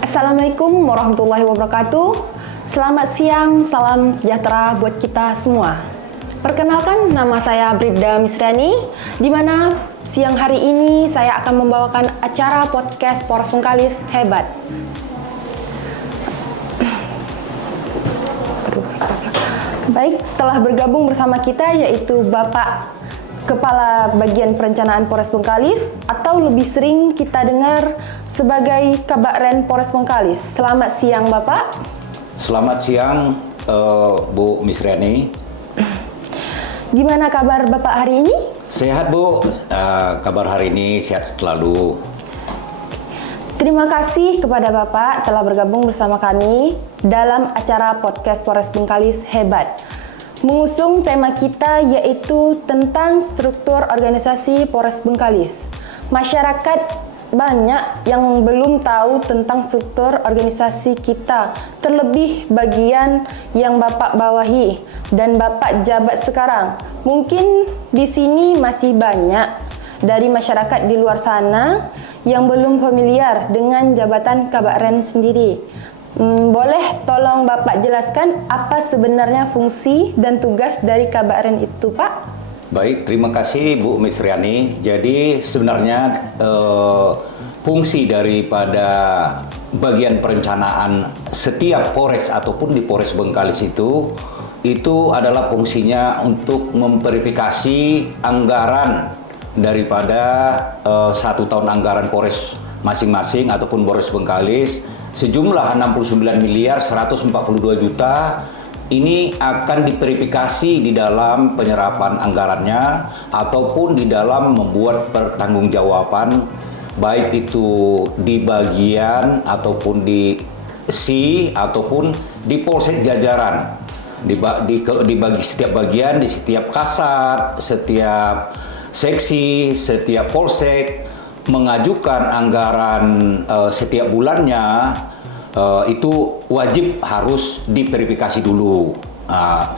Assalamualaikum warahmatullahi wabarakatuh. Selamat siang, salam sejahtera buat kita semua. Perkenalkan, nama saya Bribda Misriani, di mana siang hari ini saya akan membawakan acara podcast Polres Bengkalis Hebat. Baik, telah bergabung bersama kita yaitu Bapak Kepala Bagian Perencanaan Polres Bengkalis, atau lebih sering kita dengar sebagai Kabak-Ren Polres Bengkalis. Selamat siang Bapak. Selamat siang Bu Misriani. Gimana kabar Bapak hari ini? Sehat Bu, kabar hari ini sehat selalu. Terima kasih kepada Bapak telah bergabung bersama kami dalam acara podcast Polres Bengkalis Hebat. Mengusung tema kita yaitu tentang struktur organisasi Polres Bengkalis. Masyarakat banyak yang belum tahu tentang struktur organisasi kita, terlebih bagian yang Bapak bawahi dan Bapak jabat sekarang. Mungkin di sini masih banyak dari masyarakat di luar sana yang belum familiar dengan jabatan Kabak-Ren sendiri. Boleh tolong Bapak jelaskan apa sebenarnya fungsi dan tugas dari Kabak-Ren itu, Pak? Baik, terima kasih Bu Misriani. Jadi sebenarnya fungsi daripada bagian perencanaan setiap Polres ataupun di Polres Bengkalis itu adalah fungsinya untuk memverifikasi anggaran daripada 1 tahun anggaran Polres masing-masing ataupun Polres Bengkalis sejumlah 69 miliar 142 juta. Ini akan diverifikasi di dalam penyerapan anggarannya ataupun di dalam membuat pertanggungjawaban, baik itu di bagian ataupun di ataupun di polsek jajaran, dibagi setiap bagian, di setiap kasat, setiap seksi, setiap polsek mengajukan anggaran setiap bulannya. Itu wajib harus diverifikasi dulu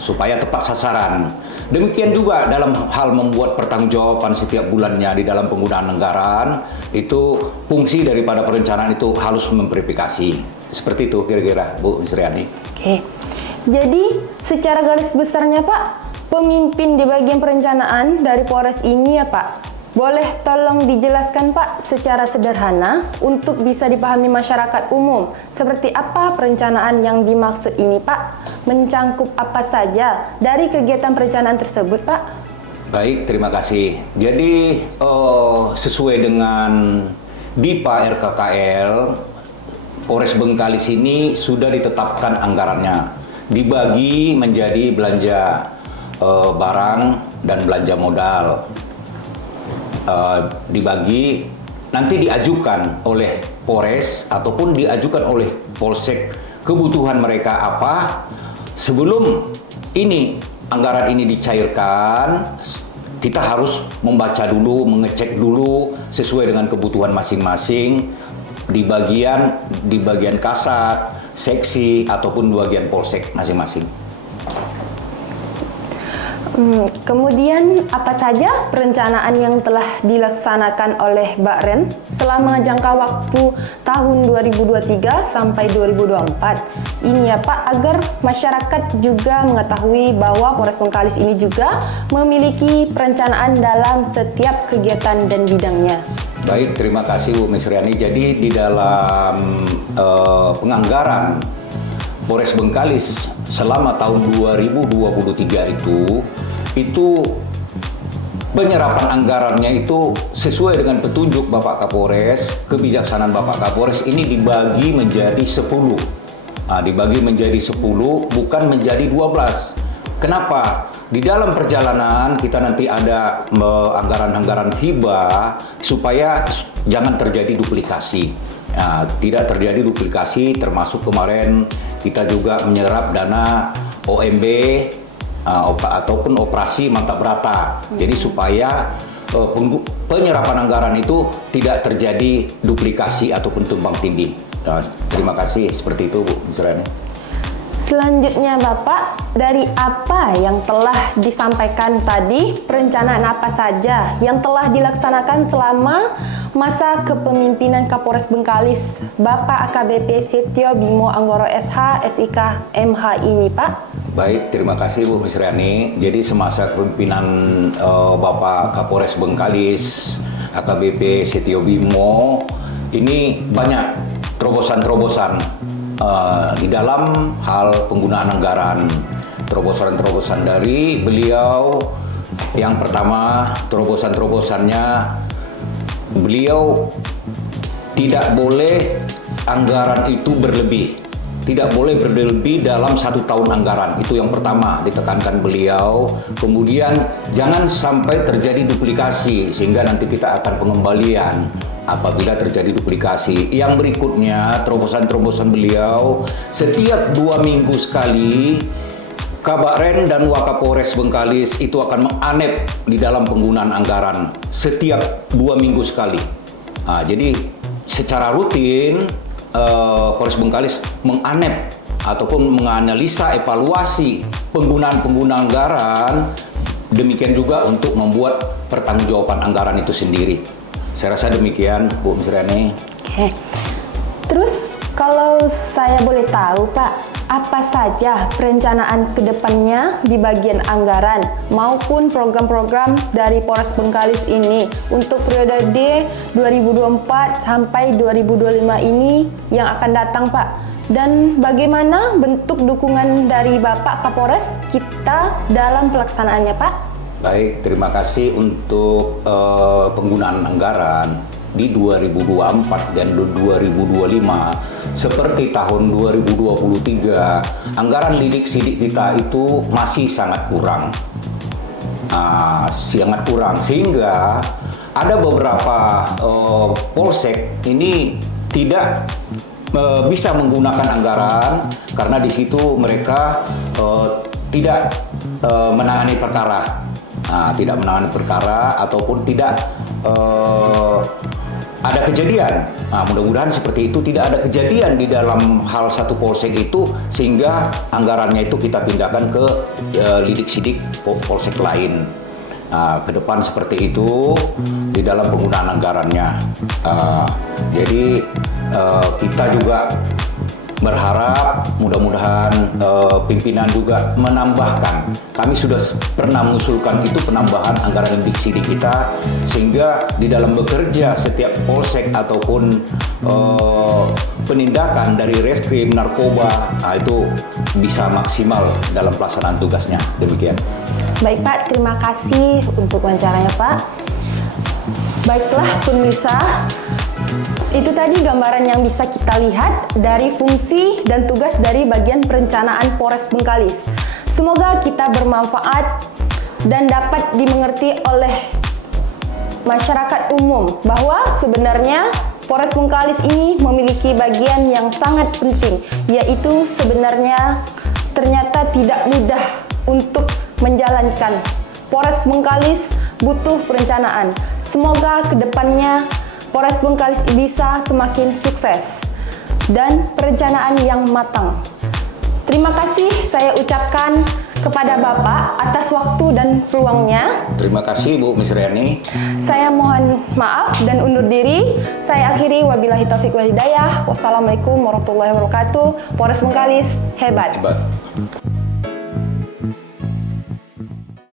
supaya tepat sasaran. Demikian juga dalam hal membuat pertanggungjawaban setiap bulannya di dalam penggunaan anggaran, itu fungsi daripada perencanaan itu harus memverifikasi. Seperti itu kira-kira Bu Misriani. Oke. Jadi secara garis besarnya Pak, pemimpin di bagian perencanaan dari Polres ini ya Pak, boleh tolong dijelaskan Pak secara sederhana untuk bisa dipahami masyarakat umum. Seperti apa perencanaan yang dimaksud ini Pak? Mencangkup apa saja dari kegiatan perencanaan tersebut Pak? Baik, terima kasih. Jadi sesuai dengan DIPA RKKL, Polres Bengkalis ini sudah ditetapkan anggarannya. Dibagi menjadi belanja barang dan belanja modal. Dibagi, nanti diajukan oleh Polres ataupun diajukan oleh Polsek kebutuhan mereka apa. Sebelum ini anggaran ini dicairkan, kita harus membaca dulu, mengecek dulu sesuai dengan kebutuhan masing-masing di bagian kasat, seksi ataupun bagian polsek masing-masing. Kemudian apa saja perencanaan yang telah dilaksanakan oleh Bak-Ren selama jangka waktu tahun 2023 sampai 2024 ini ya Pak, agar masyarakat juga mengetahui bahwa Polres Bengkalis ini juga memiliki perencanaan dalam setiap kegiatan dan bidangnya. Baik, terima kasih Bu Misriani. Jadi di dalam penganggaran Polres Bengkalis selama tahun 2023 itu penyerapan anggarannya itu sesuai dengan petunjuk Bapak Kapolres, kebijaksanaan Bapak Kapolres ini dibagi menjadi 10. Dibagi menjadi 10, bukan menjadi 12. Kenapa? Di dalam perjalanan kita nanti ada anggaran-anggaran hibah supaya jangan terjadi duplikasi. Tidak terjadi duplikasi, termasuk kemarin kita juga menyerap dana OMB ataupun operasi mantap berata. Jadi supaya penyerapan anggaran itu tidak terjadi duplikasi ataupun tumpang tindih. Terima kasih, seperti itu Bu Misriani. Selanjutnya Bapak, dari apa yang telah disampaikan tadi, perencanaan apa saja yang telah dilaksanakan selama masa kepemimpinan Kapolres Bengkalis Bapak AKBP Setio Bimo Anggoro SH SIK MH ini, Pak? Baik, terima kasih Bu Misriani. Jadi semasa kepemimpinan Bapak Kapolres Bengkalis AKBP Setio Bimo, ini banyak terobosan-terobosan di dalam hal penggunaan anggaran. Terobosan-terobosan dari beliau, yang pertama terobosan-terobosannya, beliau tidak boleh anggaran itu berlebih. Tidak boleh berlebih dalam 1 tahun anggaran. Itu yang pertama ditekankan beliau. Kemudian jangan sampai terjadi duplikasi sehingga nanti kita akan pengembalian apabila terjadi duplikasi. Yang berikutnya, terobosan-terobosan beliau, setiap 2 minggu sekali Kabaren dan Wakapolres Bengkalis itu akan menganep di dalam penggunaan anggaran setiap 2 minggu sekali. Nah, jadi secara rutin Polres Bengkalis menganep ataupun menganalisa evaluasi penggunaan anggaran, demikian juga untuk membuat pertanggungjawaban anggaran itu sendiri. Saya rasa demikian, Bu Misriani. Oke. Terus kalau saya boleh tahu, Pak, apa saja perencanaan kedepannya di bagian anggaran maupun program-program dari Polres Bengkalis ini untuk periode 2024 sampai 2025 ini yang akan datang, Pak? Dan bagaimana bentuk dukungan dari Bapak Kapolres kita dalam pelaksanaannya, Pak? Baik, terima kasih untuk penggunaan anggaran di 2024 dan 2025. Seperti tahun 2023, anggaran lidik sidik kita itu masih sangat kurang. Sehingga ada beberapa polsek ini tidak bisa menggunakan anggaran karena di situ mereka tidak menangani perkara. Tidak menangani perkara ataupun tidak ada kejadian. Mudah-mudahan seperti itu, tidak ada kejadian di dalam hal satu polsek itu sehingga anggarannya itu kita pindahkan ke lidik sidik polsek lain. Ke depan seperti itu di dalam penggunaan anggarannya. Jadi kita juga berharap mudah-mudahan pimpinan juga menambahkan. Kami sudah pernah mengusulkan itu penambahan anggaran lidik sidik kita sehingga di dalam bekerja setiap polsek ataupun penindakan dari reskrim narkoba itu bisa maksimal dalam pelaksanaan tugasnya. Demikian. Baik, Pak, terima kasih untuk wawancaranya, Pak. Baiklah pemirsa, itu tadi gambaran yang bisa kita lihat dari fungsi dan tugas dari bagian perencanaan Polres Bengkalis. Semoga kita bermanfaat dan dapat dimengerti oleh masyarakat umum bahwa sebenarnya Polres Bengkalis ini memiliki bagian yang sangat penting, yaitu sebenarnya ternyata tidak mudah untuk menjalankan. Polres Bengkalis butuh perencanaan. Semoga kedepannya Polres Bengkalis bisa semakin sukses dan perencanaan yang matang. Terima kasih saya ucapkan kepada Bapak atas waktu dan ruangnya. Terima kasih Bu Misriani. Saya mohon maaf dan undur diri. Saya akhiri, wabillahi taufiq wal hidayah. Wassalamualaikum warahmatullahi wabarakatuh. Polres Bengkalis hebat.